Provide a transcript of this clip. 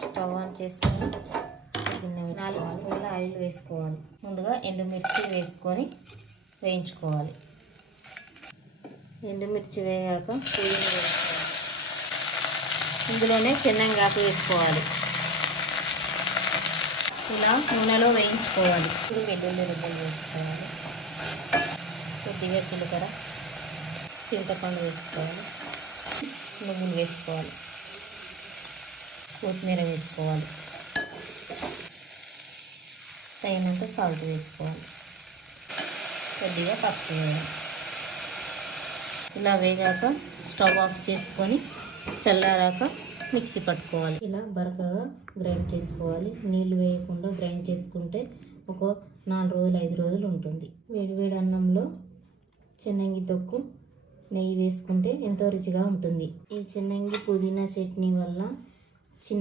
Stove on చేసుకొని నాలుగు స్పూన్ల ఆయిల్ వేసుకోవాలి. ముందుగా ఎండుమిర్చి వేసుకొని వేయించుకోవాలి. ఎండుమిర్చి వేయాక పులిని వేసుకోవాలి. ఇందులోనే చిన్నంగాకు వేసుకోవాలి. ఇలా నూనెలో వేయించుకోవాలి. ఇప్పుడు వెల్లుల్లి రెబ్బలు వేసుకోవాలి. కొద్దిగా జీలకర్ర చింతపండు వేసుకోవాలి. నువ్వులు వేసుకోవాలి. కొత్తిమీర వేసుకోవాలి. తగినంత సాల్ట్ వేసుకోవాలి. కొద్దిగా పప్పు వేయాలి. ఇలా వేగాక స్టవ్ ఆఫ్ చేసుకొని చల్లారాక మిక్సీ పట్టుకోవాలి. ఇలా బరకగా గ్రైండ్ చేసుకోవాలి. నీళ్ళు వేయకుండా గ్రైండ్ చేసుకుంటే ఒక నాలుగు రోజులు ఐదు రోజులు ఉంటుంది. వేడి వేడి అన్నంలో చెన్నంగి తొక్కు నెయ్యి వేసుకుంటే ఎంతో రుచిగా ఉంటుంది. ఈ చెన్నంగి పుదీనా చట్నీ వల్ల 진